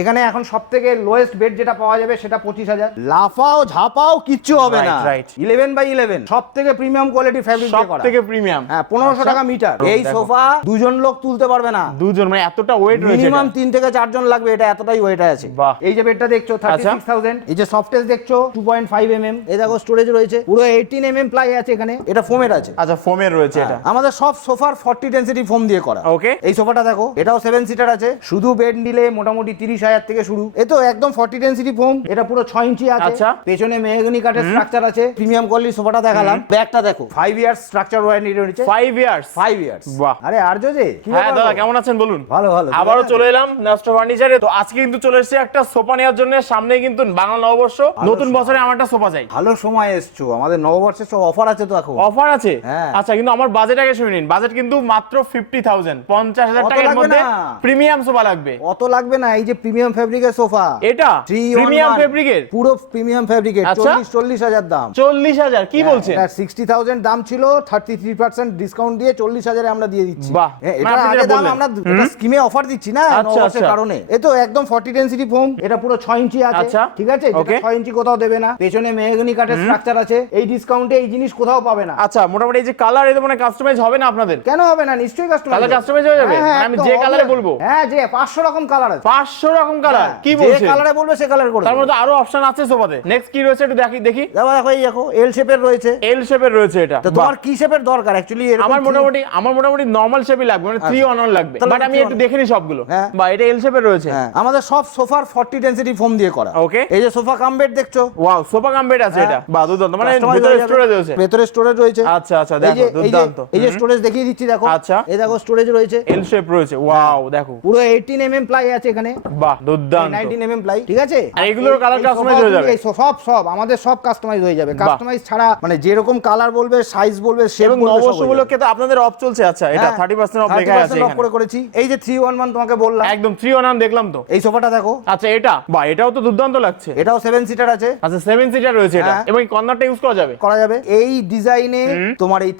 এখানে এখন সব থেকে লোয়েস্ট বেড যেটা পাওয়া যাবে সেটা পঁচিশ হাজার। লাফাও ঝাপাও কিচ্ছু হবে না। right. ইলেভেন বাই ইলেভেন সব থেকে প্রিমিয়াম কোয়ালিটি ফ্যাব্রিক সব থেকে প্রিমিয়াম হ্যাঁ পনেরোশো টাকা মিটার এই সোফা দুজন লোক তুলতে পারবে না। দুজন মানে এতটা ওয়েট রয়েছে মিনিমাম তিন থেকে চারজন লাগবে এটা এতটাই ওয়েট আছে। এই যে বেডটা দেখছ থার্টি। সিক্স থাউজেন্ড এই যে সফটেজ দেখছ two point five m m এ দেখো স্টোরেজ রয়েছে। পুরো এইটিন এম এম প্লাই আছে এখানে। এটা ফোমের আছে। আচ্ছা ফোমের রয়েছে এটা। হ্যাঁ, আমাদের সব সোফার ফর্টি ডেন্সিটি ফোম দিয়ে করা। ওকে এই সোফাটা দেখো এটাও সেভেন সিটার আছে। শুধু বেড নিলে মোটামুটি তিরিশ হাজার থেকে শুরু। এ তো একদম ফর্টি ডেন্সিটি ফোম এটা পুরো ছয় ইঞ্চি আছে। আচ্ছা। পেছনে মেহগনি কাঠের স্ট্রাকচার আছে প্রিমিয়াম কোয়ালিটি সোফাটা দেখালাম। ব্যাগটা দেখো। ফাইভ ইয়ার্স স্ট্রাকচার ওয়ারেন্টি রয়েছে ফাইভ ইয়ার্স ফাইভ ইয়ার্স বাহ। আরে আর্য যে হ্যাঁ দাদা কেমন আছেন? বলুন। ভালো ভালো। আবারও চলে এলাম নেস্টো ফার্নিচারে তো আজকে কিন্তু চলে এসেছে একটা সোফা নেওয়ার জন্য। সামনে কিন্তু বাংলা নববর্ষ। নতুন বছরে আমার একটা সোফা চাই। ভালো সময় এসছো। আমাদের নববর্ষের সব অফার আছে তো এখন। অফার আছে? হ্যাঁ। আচ্ছা কিন্তু আমার বাজেট আগে শুনে নিন। বাজেট কিন্তু মাত্র ফিফটি থাউজেন্ড পঞ্চাশ হাজার টাকার মধ্যে। প্রিমিয়াম সোফা লাগবে। অত লাগবে না। এই যে প্রিমিয়াম ফেব্রিকের সোফা। এটা? প্রিমিয়াম ফেব্রিকের? পুরো প্রিমিয়াম ফেব্রিকের। আচ্ছা। চল্লিশ চল্লিশ হাজার দাম। চল্লিশ হাজার কি বলছেন? সিক্সটি থাউজেন্ড দাম ছিল থার্টি থ্রি পার্সেন্ট ডিসকাউন্ট দিয়ে চল্লিশ হাজারে আমরা দিয়ে দিচ্ছি। বাহ। হ্যাঁ, মানে এটার আপনি আগে দাম। আমরা স্কিমে অফার দিচ্ছি না আচ্ছা, নববর্ষের আচ্ছা। কারণে। এ তো একদম ফর্টি ডেন্সিটি ফোম এটা পুরো ছয় ইঞ্চি আছে। আচ্ছা। ঠিক আছে? যেটা Okay. ছয় ইঞ্চি কোথাও দেবে না। পেছনে মেহগনি কাঠের স্ট্রাকচার আছে। এই ডিসকাউন্টে এই জিনিস কোথাও পাবে না। আচ্ছা মোটামুটি এই যে কালার এটা মানে কাস্টমাইজ হবে না আপনাদের? কেন হবে না? নিশ্চয়ই কাস্টমার Colour customize হয়ে যাবে? মানে আমি যে colour এ বলব? হ্যাঁ যে পাঁচশো রকম কালার আছে। পাঁচশো রকম কালার হ্যাঁ, কি যে কালারে বলবে সে কালার করে তার মধ্যে আরও অপশন আছে সোফাতে নেক্সট কি রয়েছে একটু দেখি দেখি। দেখো দেখো এই দেখো এল শেপের রয়েছে। এল শেপের রয়েছে এটা। তো তোমার কি শেপের দরকার? অ্যাকচুয়ালি আমার মোটামুটি আমার মোটামুটি নর্মাল শেপই লাগবে মানে থ্রি অন লাগবে। বাট আমি একটু দেখে নিই সবগুলো। হ্যাঁ। বা এটা এল শেপের রয়েছে। হ্যাঁ আমাদের সব সোফার ফর্টি ডেন্সিটি ফোম দিয়ে করা। Okay. এই যে সোফা কাম বেড দেখছ? ওয়াও সোফা কাম বেড আছে। এটা। বাহ দুর্দান্ত। মানে ভিতরে স্টোরেজ রয়েছে। ভেতরে স্টোরেজ রয়েছে। আচ্ছা, আচ্ছা, দেখো, যে- এই যে দুর্দান্ত। এই যে স্টোরেজ দেখিয়ে দিচ্ছি দেখো। আচ্ছা। এই দেখো স্টোরেজ রয়েছে। এল শেপ রয়েছে। ওয়াও দেখো। পুরো এইটিন এম এম প্লাই আছে এখানে। বাহ দুর্দান্ত। নাইনটিন এম এম প্লাই ঠিক আছে? আর এগুলোর colour এই হয়ে যাবে? সব সব আমাদের সব কাস্টমাইজ হয়ে যাবে। কাস্টমাইজ ছাড়া মানে যেরকম কালার বলবে সাইজ বলবে শেপ বলবে সব নববর্ষ হয়ে যাবে। উপলক্ষে তো আপনাদের অফ চলছে। আচ্ছা এটা হ্যাঁ, থার্টি পার্সেন্ট অফ লেখা আছে off করে করেছি। এই যে থ্রি ওয়ান ওয়ান তোমাকে বললাম। একদম থ্রি অন দেখলাম তো। এই সোফাটা দেখো। আচ্ছা এটা? বাহ এটাও তো দুর্দান্ত লাগছে। এটাও সেভেন সিটার আছে। আচ্ছা সেভেন সিটার রয়েছে এটা। হ্যাঁ। এবং কর্নারটা ইউজ করা যাবে? করা যাবে। এই ডিজাইনে তোমার এই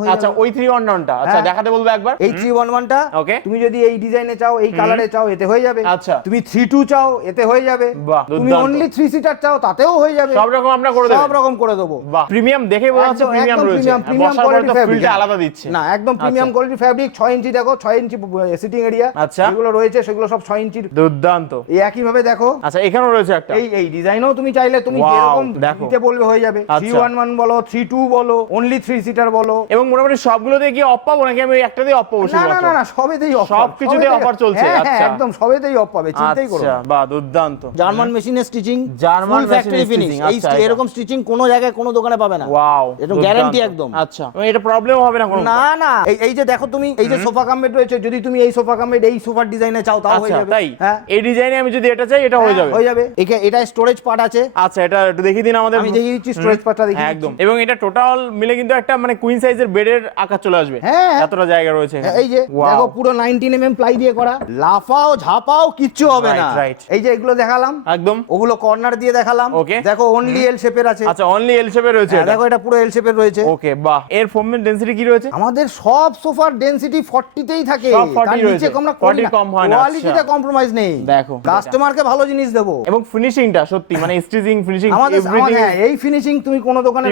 হয়ে আচ্ছা ওই থ্রি ওয়ান টা আচ্ছা হ্যাঁ। দেখাতে বলব একবার। এই থ্রি ওয়ান ওয়ানটা Okay. তুমি যদি এই ডিজাইনে চাও এই কালারে চাও এতে হয়ে যাবে। আচ্ছা। তুমি থ্রি টু চাও এতে হয়ে যাবে। তুমি অনলি থ্রি সিটার চাও তাতেও হয়ে যাবে। সব রকম আমরা করে দেবো। সব রকম করে দেবো। প্রিমিয়াম দেখে বোঝা যাচ্ছে প্রিমিয়াম রয়েছে। premium, আর premium বসার পরে quality তো fabric, ফিলটা হ্যাঁ। আলাদা দিচ্ছে। না একদম প্রিমিয়াম কোয়ালিটি ফ্যাব্রিক ছয় ইঞ্চি দেখো ছয় ইঞ্চি সিটিং এরিয়া আচ্ছা। যেগুলো রয়েছে সেগুলো সব ছয় ইঞ্চির। দুর্দান্ত। এই একই ভাবে দেখো। আচ্ছা এখানেও রয়েছে একটা। এই এই ডিজাইনও তুমি চাইলে তুমি যেরকম দিতে বলবে হয়ে যাবে। থ্রি আচ্ছা। ওয়ান ওয়ান বলো থ্রি টু বলো অনলি থ্রি সিটার বলো। এবং মোটামুটি সবগুলোতে কি অফ পাবো? নাকি আমি ওই একটাতেই অফ পাবো না না? না সবেতেই অফার সবকিছুতেই offer চলছে, আচ্ছা। একদম সবেতেই অফ পাবে চিন্তাই করো আচ্ছা বাহ দুর্দান্ত। জার্মান মেশিনের stitching German factory machine finish এই আচ্ছা, এরকম স্টিচিং কোনো জায়গায় কোনো দোকানে পাবে না। ওয়াও এটা guarantee একদম। আচ্ছা এবং এটা প্রবলেম হবে না কোনো না না। এই এই যে দেখো তুমি এই যে সোফা কামবেড রয়েছে যদি তুমি এই সোফা কামবেড এই সোফার ডিজাইনে চাও তাও হয়ে আচ্ছা যাবে। তাই? হ্যাঁ। এই ডিজাইনে আমি যদি এটা চাই এটা হয়ে যাবে। হয়ে যাবে। একে এটা স্টোরেজ পার্ট আছে। আচ্ছা এটা একটু দেখিয়ে দিন আমাদের। আমি দেখিয়ে দিচ্ছি স্টোরেজ পার্টটা দেখিয়ে হ্যাঁ, একদম। এবং এটা টোটাল মিলে কিন্তু একটা মানে কুইন সাইজের বেডের আকার চলে আসবে। হ্যাঁ। এতটা জায়গা রয়েছে এই যে. দেখো পুরো 19 এমএম প্লাই দিয়ে করা। লাফাও ঝাপাও কিচ্ছু হবে না। এই যে এগুলো দেখালাম একদম। ওগুলো কর্নার দিয়ে দেখালাম। Okay. দেখো অনলি এল শেপের আছে। আচ্ছা অনলি এল শেপে রয়েছে হ্যাঁ, দেখো এটা পুরো এল শেপের রয়েছে। ওকে বাহ। এর ফোমের ডেনসিটি কি রয়েছে? আমাদের সব সোফার ডেনসিটি 40 তেই থাকে তার নিচে। আমরা 40 কম হয় না, কোয়ালিটিতে আচ্ছা। কম্প্রোমাইজ নেই। দেখো, কাস্টমারকে ভালো জিনিস দেবো। এবং ফিনিশিংটা সত্যি মানে স্টিচিং ফিনিশিং এভরিথিং হ্যাঁ, এই ফিনিশিং তুমি কোনো দোকানে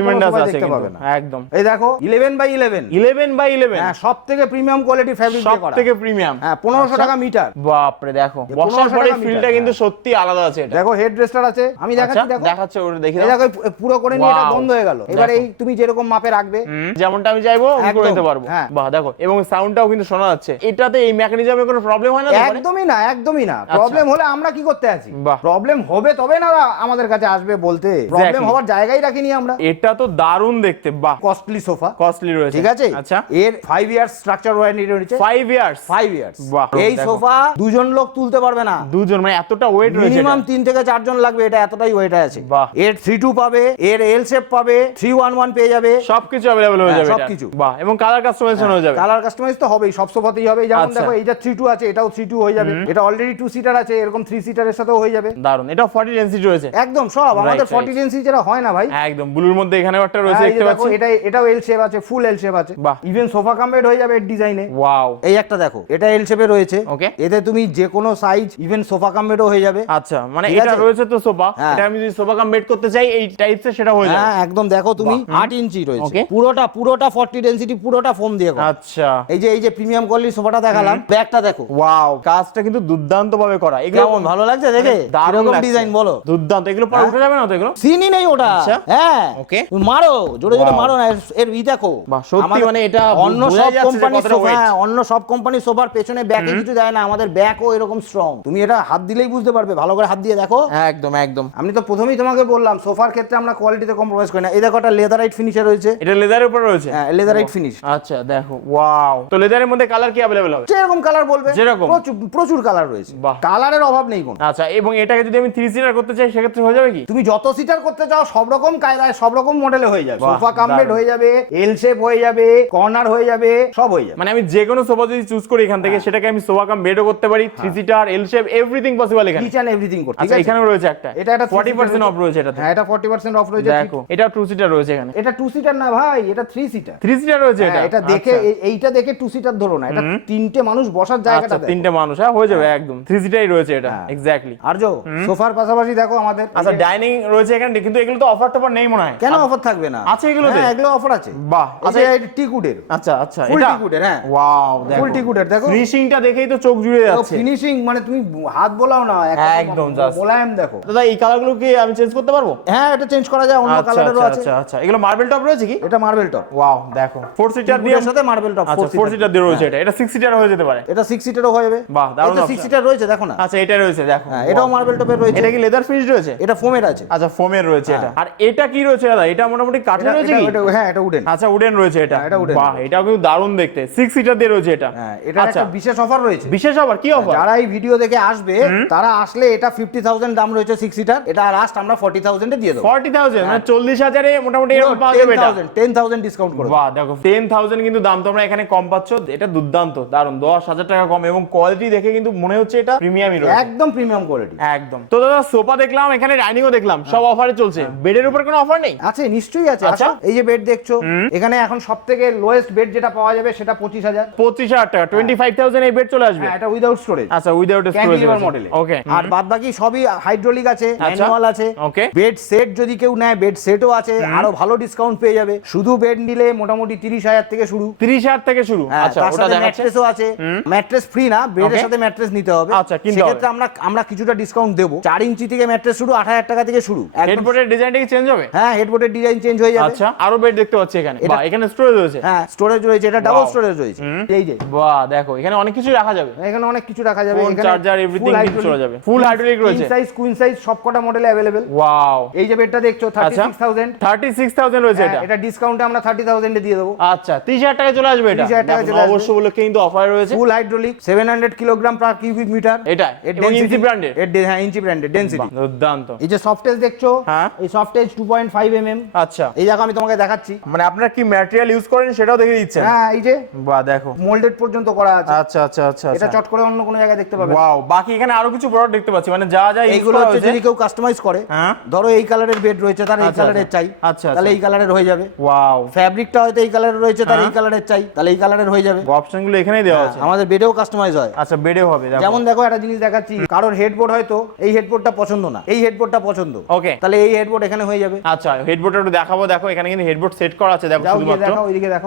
দেখতে পাবে না। একদম। এই দেখো 11 বাই 11 11 বাই 11 হ্যাঁ সব থেকে প্রিমিয়াম কোয়ালিটি ফ্যাব্রিক দিয়ে করা। থেকে প্রিমিয়াম হ্যাঁ 1500 টাকা মিটার বাপরে দেখো যে বসার 1500 পরে ফিলটা কিন্তু সত্যি আলাদা আছে এটা। দেখো হেড আছে। আমি আচ্ছা দেখাচ্ছি দেখো। দেখাচ্ছে ওটা দেখি। দেখো পুরো করে নিয়ে এটা বন্ধ হয়ে গেল। এবার এই তুমি যেরকম মাপে রাখবে যেমনটা আমি চাইব আমি করে পারব। হ্যাঁ। বাহ দেখো এবং সাউন্ডটাও কিন্তু শোনা যাচ্ছে। এটাতে এই মেকানিজমে কোনো প্রবলেম হয় না? একদমই না একদমই না। প্রবলেম হলে আমরা কি করতে আছি। প্রবলেম হবে তবে না আমাদের কাছে আসবে বলতে। প্রবলেম হওয়ার জায়গাই রাখিনি আমরা। এটা তো দারুণ দেখতে বাহ। কস্টলি সোফা কস্টলি রয়েছে। ঠিক আছে? আচ্ছা। এর ফাইভ ইয়ার্স স্ট্রাকচার ওয়ারেন্টি রয়েছে। 5 ইয়ার্স ফাইভ ইয়ার্স বাহ, এই সোফা দুজন লোক তুলতে পারবে পারবে না। দুজন মানে এতটা ওয়েট রয়েছে মিনিমাম তিন থেকে চারজন লাগবে এটা এতটাই ওয়েট আছে। বাহ। এর থ্রি টু পাবে এর এল শেপ পাবে থ্রি ওয়ান ওয়ান পেয়ে যাবে। সবকিছু अवेलेबल হয়ে হ্যাঁ, যাবে সবকিছু। বাহ এবং কালার কাস্টমাইজেশন হয়ে যাবে। হ্যাঁ, কালার কাস্টমাইজ তো হবেই সব সোফাতেই হবে। যেমন আচ্ছা। দেখো এই থ্রি টু আছে এটাও থ্রি টু হয়ে যাবে। এটা অলরেডি টু সিটার আছে এরকম থ্রি সিটারের সাথেও হয়ে যাবে। দারুণ এটা ফর্টি ডেন্সিটি রয়েছে। একদম সব আমাদের ফর্টি ডেন্সিটি যেটা হয় না ভাই। একদম ব্লুর মধ্যে এখানে একটা রয়েছে হ্যাঁ, দেখতে পাচ্ছি এটা এটাও এল শেপ আছে ফুল এল শেপ আছে। বাহ। ইভেন সোফা কামবেড হয়ে যাবে এর ডিজাইনে ওয়াও এই একটা দেখো এটা এল শেপে রয়েছে। ওকে এতে তুমি যে কোনো size size even sofa cum বেডও হয়ে যাবে। আচ্ছা মানে এটা রয়েছে তো সোফা হ্যাঁ। এটা আমি যদি সোফা কাম বেড করতে চাই এই টাইপসের সেটা হয়ে যাবে। হ্যাঁ একদম দেখো তুমি আট ইঞ্চি রয়েছে। পুরোটা পুরোটা ফর্টি ডেন্সিটি পুরোটা ফোম দিয়ে করা। আচ্ছা। এই যে এই যে প্রিমিয়াম কোয়ালিটি সোফাটা দেখালাম ব্যাগটা দেখো। ওয়াও কাজটা কিন্তু দুর্দান্ত ভাবে করা। এগুলো কেমন ভালো লাগছে দেখে? দারুণ লাগছে। ডিজাইন বলো? দুর্দান্ত। এগুলো পরে হ্যাঁ? উঠে যাবে না তো এগুলো? সিনই নেই ওটা। আচ্ছা। হ্যাঁ. তুমি মারো জোরে জোরে মারো না এর- ই দেখো। সত্যি মানে এটা অন্য সব কোম্পানি। হ্যাঁ অন্য সব কোম্পানি সোফার পেছনে ব্যাকে কিছু দেয় না আমাদের ব্যাকও এরকম স্ট্রং তুমি এটা হাত দিলেই বুঝতে পারবে ভালো করে হাত দিয়ে দেখো। একদম একদম। আমি তো প্রথমেই তোমাকে বললাম সোফার ক্ষেত্রে আমরা কোয়ালিটিতে কম্প্রোমাইজ করি না। এই দেখো একটা লেদারাইট ফিনিশে রয়েছে। এটা লেদারের উপর রয়েছে? হ্যাঁ লেদারাইট ফিনিশ আচ্ছা দেখো ওয়াও তো লেদারের মধ্যে কালার কি অ্যাভেলেবল হবে? যেরকম কালার বলবে যেরকম? প্রচুর কালার রয়েছে। বাহ। কালারের অভাব নেই কোনো। আচ্ছা এবং এটাকে যদি আমি থ্রি সিটার করতে চাই সেক্ষেত্রে হয়ে যাবে কি? তুমি যত সিটার করতে চাও সব রকম কায়দায় সব রকম মডেলে হয়ে যাবে। সোফা কাম বেড হয়ে যাবে এল শেপ হয়ে যাবে কর্নার হয়ে যাবে সব হয়ে যাবে। মানে আমি যে কোনো সোফা যদি চুজ করি এখান থেকে সেটাকে আমি সোফা কাম বেডও করতে পারি three seater L shape everything possible এখানে। ইচ অ্যান্ড এভরিথিং করতে আচ্ছা এখানেও রয়েছে একটা। এটা একটা ফর্টি পার্সেন্ট অফ রয়েছে। এটাতে। হ্যাঁ এটা 40% অফ রয়েছে দেখো এটা টু সিটার রয়েছে এখানে। এটা টু সিটার না ভাই এটা থ্রি সিটার থ্রি সিটার রয়েছে এটা? এটা দেখে আচ্ছা। এইটা দেখে টু সিটার ধরো না এটা তিনটে মানুষ বসার জায়গাটা আচ্ছা তিনটে মানুষ হ্যাঁ হয়ে যাবে একদম। থ্রি সিটারই রয়েছে এটা হ্যাঁ। এক্স্যাক্টলি আর্য সোফার পাশাপাশি দেখো আমাদের আচ্ছা ডাইনিং রয়েছে এখানে কিন্তু এগুলো তো অফার টফার নেই মনে হয়। কেন অফার থাকবে না? আছে এগুলোতে? হ্যাঁ এগুলো অফার আছে। বাহ আচ্ছা আচ্ছা এটা টিকুডের আচ্ছা আচ্ছা এটা টিকুডের, হ্যাঁ। ওয়াও দেখো। ফুল টিকুডের দেখো। ফিনিশিংটা দেখেই তো চোখ জুড়ে যাচ্ছে। ফিনিশিং মানে তুমি হাত বোলাও না একদম। মোলায়েম দেখো। দাদা এই কালারগুলো কি আমি চেঞ্জ করতে পারব? হ্যাঁ এটা চেঞ্জ করা যায় অন্য আচ্ছা কালারেরও আচ্ছা আছে। আচ্ছা আচ্ছা। এগুলো মার্বেল টপ রয়েছে কি? এটা মার্বেল টপ ওয়াও দেখো। ফোর সিটার দিয়ে সাথে মার্বেল টপ আচ্ছা ফোর সিটার দিয়ে রয়েছে এটা। এটা সিক্স সিটার হয়ে যেতে পারে। এটা সিক্স সিটারও হয়ে যাবে। বাহ, দারুণ এটা সিটার রয়েছে দেখো না। আচ্ছা এটা রয়েছে দেখো। হ্যাঁ এটাও মার্বেল টপের রয়েছে। এটা কি লেদার ফিনিশ রয়েছে? এটা ফোমের আছে। আচ্ছা ফোমের রয়েছে এটা। আর এটা কি রয়েছে দাদা? এটা মোটামুটি কাঠের রয়েছে এটা- কি? হ্যাঁ এটা উডেন আচ্ছা উডেন রয়েছে এটা। হ্যাঁ, এটা wooden বাহ এটাও কিন্তু দারুণ দেখতে। সিক্স সিটার দিয়ে রয়েছে এটা। হ্যাঁ এটা আচ্ছা। একটা বিশেষ অফার রয়েছে। বিশেষ অফার কি অফার যারা এই ভিডিও দেখে আসবে তারা আসলে এটা ফিফটি থাউজেন্ড দাম রয়েছে সিক্স সিটার এটা লাস্ট আমরা ফর্টি থাউজেন্ডে দিয়ে দেবো। ফর্টি থাউজেন্ড মানে চল্লিশ হাজারে মোটামুটি এরকম পাওয়া যাবে এটা? টেন থাউজেন্ড ডিসকাউন্ট করে দেবো। বাহ দেখো টেন থাউজেন্ড কিন্তু দাম তোমরা এখানে কম পাচ্ছ এটা দুর্দান্ত দারুণ দশ হাজার টাকা কম এবং কোয়ালিটি দেখে কিন্তু মনে হচ্ছে এটা প্রিমিয়ামই রয়েছে। একদম প্রিমিয়াম কোয়ালিটি একদম। তো দাদা সোফা দেখলাম এখানে ডাইনিংও দেখলাম সব অফারে চলছে। বেডের উপর কোনো অফার নেই? আছে নিশ্চয়ই আছে। আচ্ছা। এই যে বেড দেখছ এখানে এখন সব থেকে লোয়েস্ট বেড যেটা পাওয়া যাবে সেটা পঁচিশ হাজার। পঁচিশ হাজার টাকা টোয়েন্টি ফাইভ থাউজেন্ড এই বেড চলে আসবে? হ্যাঁ, এটা উইদাউট স্টোরেজ আচ্ছা উইদাউট ক্যান্টিলিভার মডেলে ওকে আর বাদ বাকি সবই হাইড্রোলিক আছে আচ্ছা। ম্যানুয়াল আছে। Okay. বেড সেট যদি কেউ নেয় বেড সেটও আছে। আরও ভালো ডিসকাউন্ট পেয়ে যাবে। শুধু বেড নিলে মোটামুটি তিরিশ হাজার থেকে শুরু। তিরিশ হাজার থেকে শুরু। হ্যাঁ, আচ্ছা ওটা ম্যাট্রেসও আছে। ম্যাট্রেস ফ্রি না বেডের সাথে ম্যাট্রেস নিতে হবে। আচ্ছা, কিনতে সেক্ষেত্রে আমরা আমরা কিছুটা ডিসকাউন্ট দেবো। চার ইঞ্চি থেকে ম্যাট্রেস শুরু আট হাজার টাকা থেকে শুরু। হেডবোর্ডের ডিজাইনটা কি চেঞ্জ হবে? হ্যাঁ হেডবোর্ডের ডিজাইন চেঞ্জ হয়ে যাবে। আচ্ছা আরও বেড দেখতে পাচ্ছি এখানে। বাহ এখানে স্টোরেজ রয়েছে। হ্যাঁ স্টোরেজ রয়েছে এটা ডাবল স্টোরেজ রয়েছে। এই যে। বাহ দেখো এখানে অনেক কিছু রাখা যাবে। এখানে অনেক কিছু রাখা যাবে। Phone, charger, everything কিন্তু চলে যাবে। Full hydraulic রয়েছে। সাইজ কুইন সাইজ সবকটা মডেলে অ্যাভেলেবল ওয়াও এই যে বেডটা দেখছ থার্টি আচ্ছা। Six thousand thirty six thousand রয়েছে এটা। এটা ডিসকাউন্টে আমরা থার্টি থাউজেন্ডে দিয়ে দেবো। আচ্ছা তিরিশ হাজার টাকা চলে আসবে এটা? 30,000 টাকায় চলে আসবে। অবশ্য বলে কিন্তু অফার রয়েছে। Full hydraulic seven hundred kilogram per cubic metre এটা এবং ইঞ্চি ব্র্যান্ডের হ্যাঁ ইঞ্চি ব্র্যান্ডের ডেন্সিটি দুর্দান্ত। এই যে সফটেজ দেখছ হ্যাঁ। এই সফটেজ two point five m m আচ্ছা। এই দেখো আমি তোমাকে দেখাচ্ছি। মানে আপনারা কি ম্যাটেরিয়াল ইউজ করেন সেটাও দেখে দিচ্ছেন? হ্যাঁ এই যে বাহ দেখো। মোল্ডেড পর্যন্ত করা আছে। আচ্ছা আচ্ছা আচ্ছা এটা আচ্ছা। চট করে অন্য কোনো জায়গায় দেখতে পাবে। না। ওয়াও বাকি এখানে আরও কিছু প্রোডাক্ট দেখতে পাচ্ছি। মানে যা যা এইগুলো হচ্ছে যদি কেউ কাস্টমাইজ করে হ্যাঁ। ধরো এই কালারের বেড রয়েছে তার এই আচ্ছা, কালারের আচ্ছা। চাই আচ্ছা, তাহলে আচ্ছা। এই কালারের হয়ে যাবে। ওয়াও ফ্যাব্রিকটা হয়তো এই কালারের রয়েছে তার এই হ্যাঁ। কালারের চাই তাহলে এই কালারের হয়ে যাবে। অপশনগুলো এখানেই দেওয়া আছে। আমাদের বেডেও কাস্টমাইজ হয়। আচ্ছা বেডেও হবে যেমন দেখো একটা জিনিস দেখাচ্ছি কারোর হেডবোর্ড হয়তো এই হেডবোর্ডটা পছন্দ না এই হেডবোর্ডটা পছন্দ। ওকে তাহলে এই হেডবোর্ড এখানে হয়ে যাবে। আচ্ছা হেডবোর্ডটা একটু দেখাবো দেখো এখানে কিন্তু হেডবোর্ড সেট করা আছে দেখো শুধুমাত্র।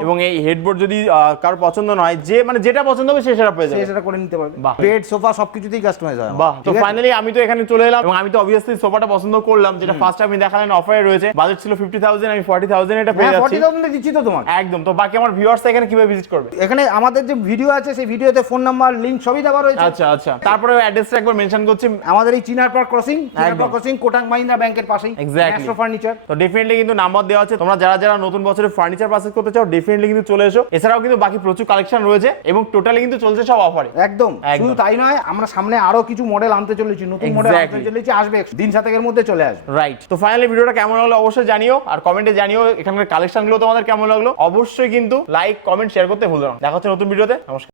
এবং এই হেডবোর্ড যদি কারোর পছন্দ নয় যে মানে যেটা পছন্দ হবে সে সেটা পেয়ে যাবে। সেটা করে নিতে পারবে। বেড সোফা সবকিছুতেই কাস্টমাইজ হয় বাহ তো ফাইনালি আমি তো এখানে চলে এলাম এবং আমি তো অবভিয়াসলি সোফাটা পছন্দ করলাম যেটা ফার্স্ট আমি দেখালেন অফারে রয়েছে। বাজেট ছিল ফিফটি থাউজেন্ড আমি ফর্টি থাউজেন্ড এটা পেয়ে হ্যাঁ যাচ্ছি। ফর্টি থাউজেন্ড দিচ্ছি তো তোমার একদম তো বাকি আমার ভিউয়ার্স এখানে কীভাবে ভিজিট করবে? এখানে আমাদের যে ভিডিও আছে সেই ভিডিওতে ফোন নাম্বার লিংক সবই দেওয়া রয়েছে। আচ্ছা আচ্ছা। তারপরে অ্যাড্রেসটা একবার মেনশন করছি। আমাদের এই Chinar park crossing Chinar park crossing Kotak Mahindra ব্যাংকের পাশেই. ন্যাস্ট্রো ফার্নিচার তো ডেফিনেটলি কিন্তু নাম্বার দেওয়া আছে। তোমরা যারা যারা নতুন বছরে ফার্নিচার পারচেজ করতে চাও ডেফিনেটলি কিন্তু চলে এসো। এছাড়াও কিন্তু বাকি প্রচুর কালেকশন রয়েছে এবং টোটালি কিন্তু চলছে সব অফারে একদম। শুধু তাই নয় আমরা সামনে আরও কিছু মডেল আনতে চলেছি নতুন মডেল আনতে চলেছি আসবে। দিন সাতেকের মধ্যে চলে আসবে। রাইট তো ফাইনালি ভিডিওটা কেমন হলো অবশ্যই জানিও আর কমেন্টে জানিও এখানকার কালেকশনগুলো তোমাদের কেমন লাগল। অবশ্যই কিন্তু লাইক কমেন্ট শেয়ার করতে ভুলো না। দেখা হচ্ছে নতুন ভিডিওতে নমস্কার।